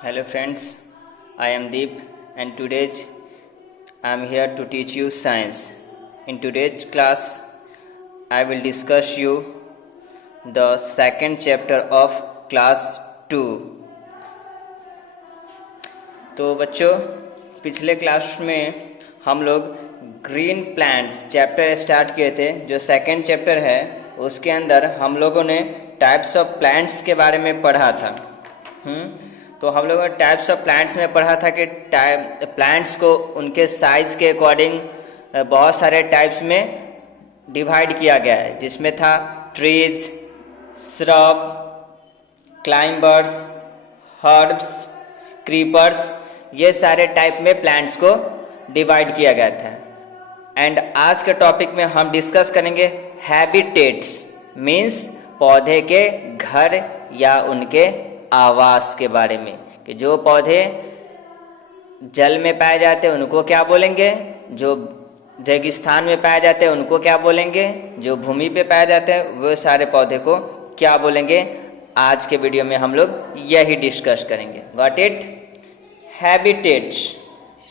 Hello friends, I am Deep and today I am here to teach you science. In today's class, I will discuss you the second chapter of class 2. तो बच्चों, पिछले class में हम लोग green plants chapter start किए थे। जो second chapter है उसके अंदर हम लोगों ने टाइप्स ऑफ प्लांट्स के बारे में पढ़ा था। तो हम लोगों ने टाइप्स ऑफ प्लांट्स में पढ़ा था कि प्लांट्स को उनके साइज के अकॉर्डिंग बहुत सारे टाइप्स में डिवाइड किया गया है, जिसमें था trees, shrub, climbers, herbs, creepers, ये सारे टाइप में प्लांट्स को डिवाइड किया गया था। एंड आज के टॉपिक में हम डिस्कस करेंगे हैबिटेट्स, मीन्स पौधे के घर या उनके आवास के बारे में, कि जो पौधे जल में पाए जाते हैं उनको क्या बोलेंगे, जो रेगिस्तान में पाए जाते हैं उनको क्या बोलेंगे, जो भूमि पे पाए जाते हैं वो सारे पौधे को क्या बोलेंगे। आज के वीडियो में हम लोग यही डिस्कस करेंगे। Got it? Habitats,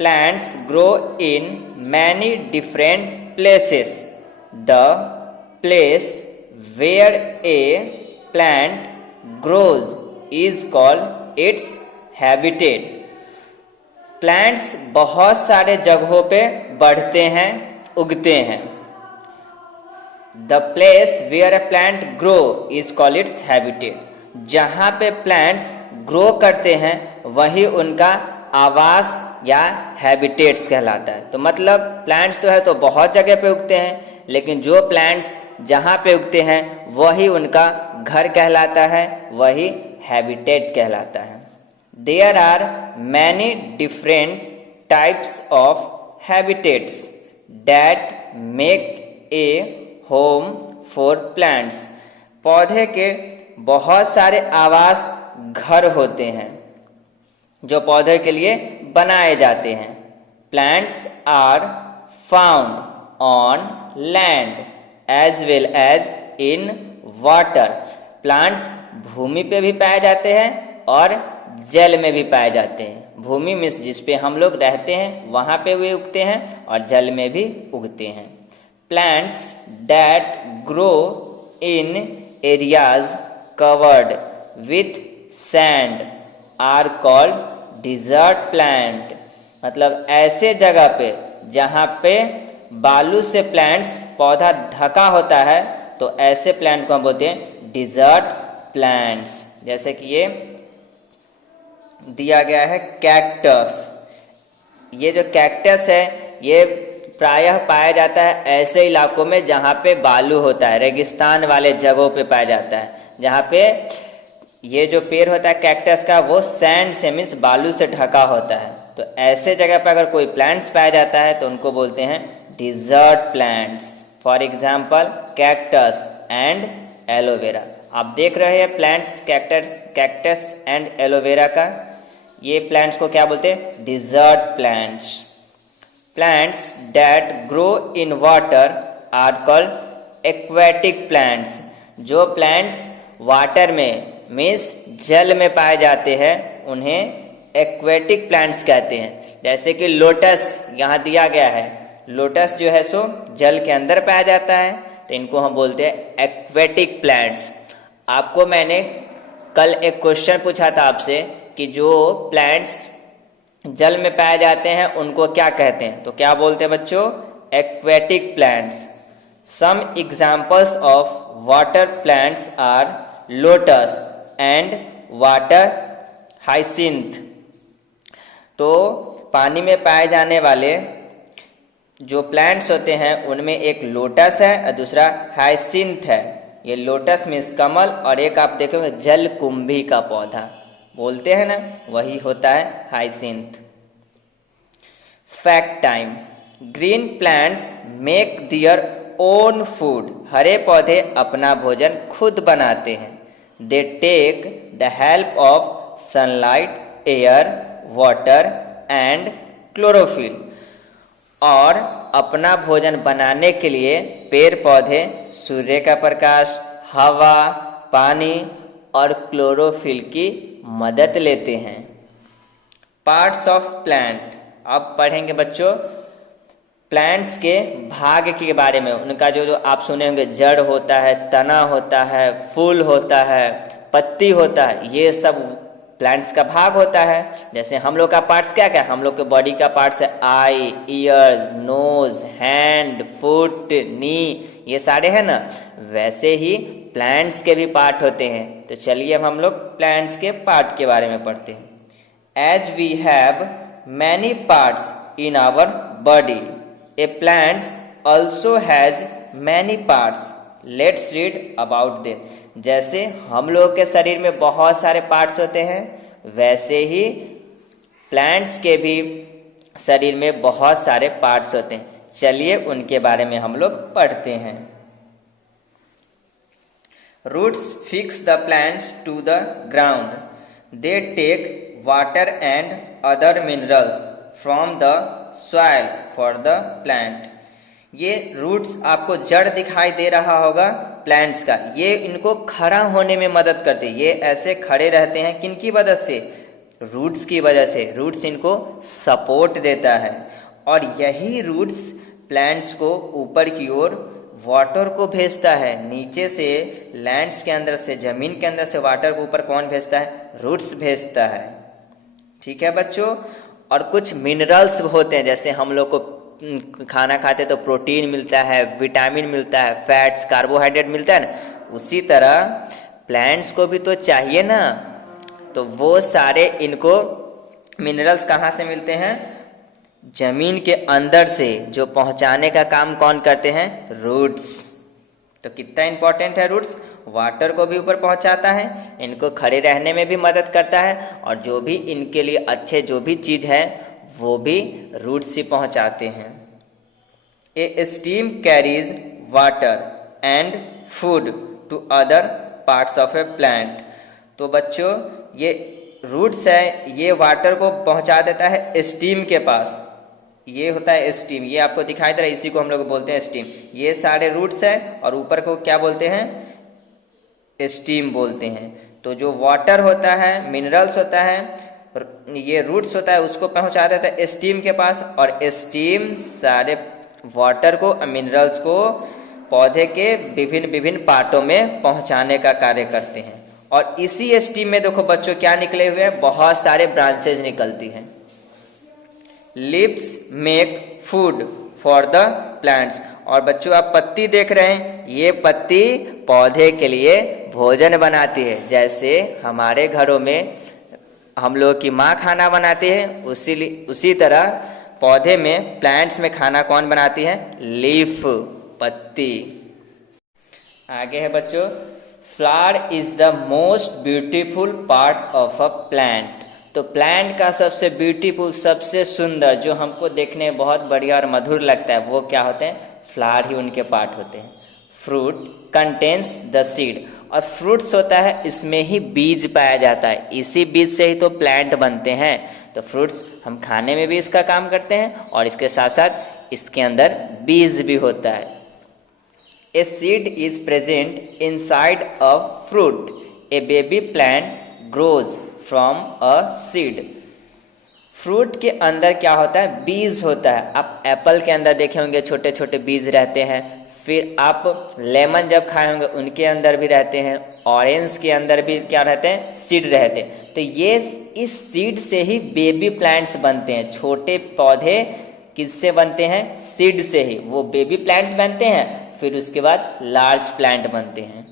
plants grow in many different places. The place where a plant grows is called its habitat. Plants बहुत सारे जगहों पे बढ़ते हैं, उगते हैं। The place where a plant grow is called its habitat. जहाँ पे प्लांट्स ग्रो करते हैं वही उनका आवास या हैबिटेट्स कहलाता है। तो मतलब प्लांट्स तो है तो बहुत जगह पे उगते हैं, लेकिन जो प्लांट्स जहाँ पे उगते हैं वही उनका घर कहलाता है, वही हैबिटेट कहलाता है। There are many different types of habitats that make a home for plants. पौधे के बहुत सारे आवास घर होते हैं जो पौधे के लिए बनाए जाते हैं। Plants are found on land as well as in water. Plants भूमि पे भी पाए जाते हैं और जल में भी पाए जाते हैं। भूमि में जिस पे हम लोग रहते हैं वहां पे भी उगते हैं और जल में भी उगते हैं। Plants that grow in areas covered with sand are called desert plant. मतलब ऐसे जगह पे जहाँ पे बालू से प्लांट्स पौधा ढका होता है तो ऐसे प्लांट को हम बोलते हैं डिजर्ट प्लांट्स। जैसे कि ये दिया गया है कैक्टस। ये जो कैक्टस है ये प्रायः पाया जाता है ऐसे इलाकों में जहाँ पे बालू होता है, रेगिस्तान वाले जगहों पे पाया जाता है, जहाँ पे ये जो पेड़ होता है कैक्टस का वो सैंड से मीन्स बालू से ढका होता है। तो ऐसे जगह पर अगर कोई प्लांट्स पाया जाता है तो उनको बोलते हैं desert plants. For example cactus and aloe vera. आप देख रहे हैं प्लांट्स कैक्टस एंड एलोवेरा का। ये प्लांट्स को क्या बोलते हैं? Desert plants. Plants that grow in water are called aquatic plants. जो प्लांट्स वाटर में मीन्स जल में पाए जाते हैं उन्हें एक्वेटिक प्लांट्स कहते हैं। जैसे कि लोटस यहाँ दिया गया है। लोटस जो है सो जल के अंदर पाया जाता है तो इनको हम बोलते हैं एक्वेटिक प्लांट्स। आपको मैंने कल एक क्वेश्चन पूछा था आपसे कि जो प्लांट्स जल में पाए जाते हैं उनको क्या कहते हैं, तो क्या बोलते हैं बच्चों? Aquatic plants. Some examples of water plants are lotus and water hyacinth. तो पानी में पाए जाने वाले जो प्लांट्स होते हैं उनमें एक लोटस है और दूसरा हाइसिंथ है। ये लोटस मीन्स कमल और एक आप देखोगे जल कुंभी का पौधा बोलते हैं ना, वही होता है hyacinth. Fact time. Green plants make their own food. हरे पौधे अपना भोजन खुद बनाते हैं। They take the help of sunlight, air, water and chlorophyll. और अपना भोजन बनाने के लिए पेड़ पौधे सूर्य का प्रकाश, हवा, पानी और क्लोरोफिल की मदद लेते हैं। Parts of plant. अब पढ़ेंगे बच्चों प्लांट्स के भाग के बारे में। उनका जो जो आप सुने होंगे, जड़ होता है, तना होता है, फूल होता है, पत्ती होता है, ये सब प्लांट्स का भाग होता है। जैसे हम लोग का पार्ट्स क्या क्या, हम लोग के बॉडी का पार्ट्स है आई, ईयर्स, नोज, हैंड, फुट, नी, ये सारे हैं ना। वैसे ही प्लांट्स के भी पार्ट होते हैं। तो चलिए अब हम लोग प्लांट्स के पार्ट के बारे में पढ़ते हैं। As we have many parts in our body, a plants also has many parts, let's read about them. जैसे हम लोग के शरीर में बहुत सारे पार्ट्स होते हैं, वैसे ही प्लांट्स के भी शरीर में बहुत सारे पार्ट्स होते हैं। चलिए उनके बारे में हम लोग पढ़ते हैं। Roots fix the plants to the ground, they take water and other minerals from the soil for the plant. ये रूट्स आपको जड़ दिखाई दे रहा होगा प्लांट्स का, ये इनको खड़ा होने में मदद करते हैं। ये ऐसे खड़े रहते हैं किनकी वजह से, रूट्स की वजह से। रूट्स इनको सपोर्ट देता है और यही रूट्स प्लांट्स को ऊपर की ओर वाटर को भेजता है। नीचे से लैंड्स के अंदर से, जमीन के अंदर से वाटर को ऊपर कौन भेजता है, रूट्स भेजता है। ठीक है बच्चों। और कुछ मिनरल्स होते हैं, जैसे हम लोग को खाना खाते तो प्रोटीन मिलता है, विटामिन मिलता है, फैट्स, कार्बोहाइड्रेट मिलता है ना, उसी तरह प्लांट्स को भी तो चाहिए ना। तो वो सारे इनको मिनरल्स कहाँ से मिलते हैं, जमीन के अंदर से, जो पहुंचाने का काम कौन करते हैं, रूट्स। तो कितना इंपॉर्टेंट है रूट्स, वाटर को भी ऊपर पहुंचाता है, इनको खड़े रहने में भी मदद करता है, और जो भी इनके लिए अच्छे जो भी चीज है वो भी रूट्स ही पहुंचाते हैं। A stem carries water and food to other parts of a plant. तो बच्चों ये रूट्स है, ये वाटर को पहुंचा देता है स्टीम के पास। ये होता है स्टीम, ये आपको दिखाई दे रहा है, इसी को हम लोग बोलते हैं स्टीम। ये सारे रूट्स हैं और ऊपर को क्या बोलते हैं, स्टीम बोलते हैं। तो जो वाटर होता है, मिनरल्स होता है, ये रूट्स होता है, उसको पहुंचा देता है स्टीम के पास, और स्टीम सारे वाटर को, मिनरल्स को पौधे के विभिन्न विभिन्न पार्टों में पहुंचाने का कार्य करते हैं। और इसी स्टीम में देखो बच्चों क्या निकले हुए हैं, बहुत सारे ब्रांचेज निकलती हैं। Lips make food for the plants. और बच्चों आप पत्ती देख रहे हैं, ये पत्ती पौधे के लिए भोजन बनाती है। जैसे हमारे घरों में हम लोग की माँ खाना बनाती है, उसी तरह पौधे में, प्लांट्स में खाना कौन बनाती है, लीफ, पत्ती। आगे है बच्चों, flower is the most beautiful part of a plant. तो प्लांट का सबसे ब्यूटीफुल, सबसे सुंदर, जो हमको देखने में बहुत बढ़िया और मधुर लगता है, वो क्या होते हैं, फ्लावर ही उनके पार्ट होते हैं। Fruit contains the seed. और फ्रूट्स होता है, इसमें ही बीज पाया जाता है, इसी बीज से ही तो प्लांट बनते हैं। तो फ्रूट्स हम खाने में भी इसका काम करते हैं, और इसके साथ साथ इसके अंदर बीज भी होता है। A seed is present inside a fruit, A baby plant grows from a seed. Fruit के अंदर क्या होता है, बीज होता है। आप एप्पल के अंदर देखे होंगे छोटे छोटे बीज रहते हैं, फिर आप लेमन जब खाए होंगे उनके अंदर भी रहते हैं, ऑरेंज के अंदर भी क्या रहते हैं, सीड रहते हैं। तो ये इस सीड से ही बेबी प्लांट्स बनते हैं। छोटे पौधे किससे बनते हैं, सीड से ही वो बेबी प्लांट्स बनते हैं, फिर उसके बाद लार्ज प्लांट बनते हैं।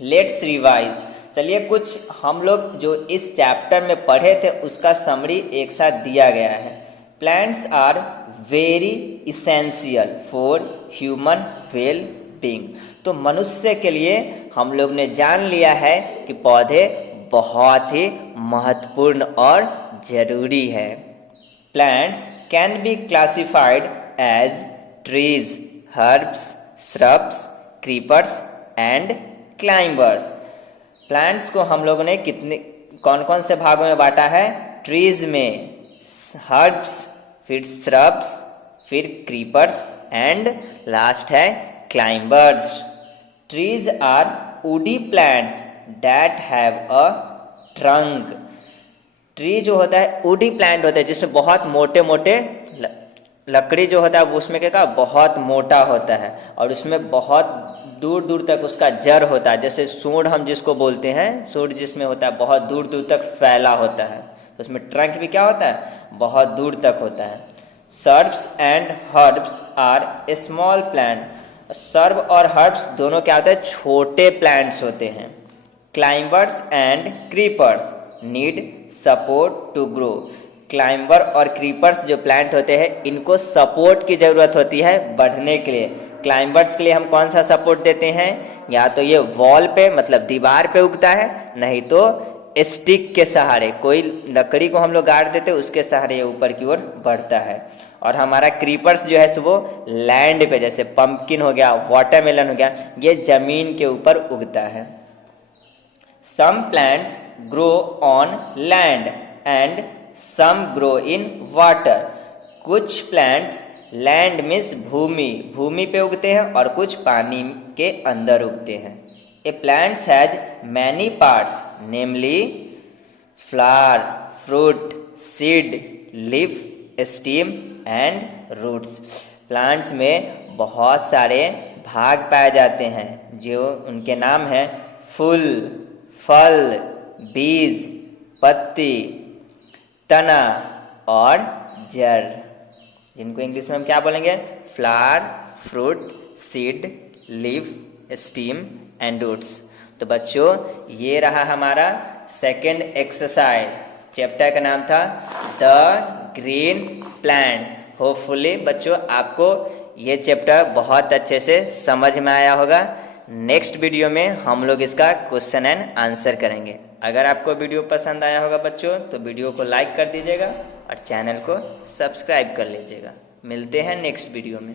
Let's revise. चलिए कुछ हम लोग जो इस चैप्टर में पढ़े थे उसका समरी एक साथ दिया गया है। Plants are very essential for human well being. तो मनुष्य के लिए हम लोग ने जान लिया है कि पौधे बहुत ही महत्वपूर्ण और जरूरी है। Plants can be classified as trees, herbs, shrubs, creepers and climbers. Plants को हम लोगों ने कौन कौन से भागों में बांटा है, ट्रीज में, हर्ब्स, फिर श्रब्स, फिर क्रीपर्स एंड लास्ट है climbers. Trees are woody plants that have a trunk. Tree जो होता है वुडी प्लांट होता है, जिसमें बहुत मोटे मोटे लकड़ी जो होता है वो उसमें क्या बहुत मोटा होता है और उसमें बहुत दूर दूर तक उसका जड़ होता है। जैसे सूंड हम जिसको बोलते हैं, सूंड जिसमें होता है बहुत दूर दूर तक फैला होता है, तो उसमें ट्रंक भी क्या होता है बहुत दूर तक होता है। Shrubs and herbs are a small plant. Shrub और हर्ब्स दोनों क्या होते हैं छोटे प्लांट्स होते हैं। Climbers and creepers need support to grow. Climber और क्रीपर्स जो प्लांट होते हैं इनको सपोर्ट की जरूरत होती है बढ़ने के लिए। क्लाइंबर्स के लिए हम कौन सा सपोर्ट देते हैं, या तो ये वॉल पे मतलब दीवार पे उगता है, नहीं तो स्टिक के सहारे, कोई लकड़ी को हम लोग गाड़ देते हैं उसके सहारे ये ऊपर की ओर बढ़ता है। और हमारा क्रीपर्स जो है सो वो लैंड पे, जैसे पंपकिन हो गया, वाटरमेलन हो गया, ये जमीन के ऊपर उगता है। Some plants grow on land and some grow in water. कुछ प्लांट्स लैंड मीन्स भूमि पे उगते हैं और कुछ पानी के अंदर उगते हैं। A plants has many parts namely flower, fruit, seed, leaf, stem and roots. Plants में बहुत सारे भाग पाए जाते हैं जो उनके नाम है फूल, फल, बीज, पत्ती, तना और जड़, जिनको इंग्लिश में हम क्या बोलेंगे flower, fruit, seed, leaf, stem and roots. तो बच्चों ये रहा हमारा सेकंड एक्सरसाइज। चैप्टर का नाम था द ग्रीन प्लांट। होपफुली बच्चों आपको ये चैप्टर बहुत अच्छे से समझ में आया होगा। नेक्स्ट वीडियो में हम लोग इसका क्वेश्चन एंड आंसर करेंगे। अगर आपको वीडियो पसंद आया होगा बच्चों तो वीडियो को लाइक कर दीजिएगा और चैनल को सब्सक्राइब कर लीजिएगा। मिलते हैं नेक्स्ट वीडियो में।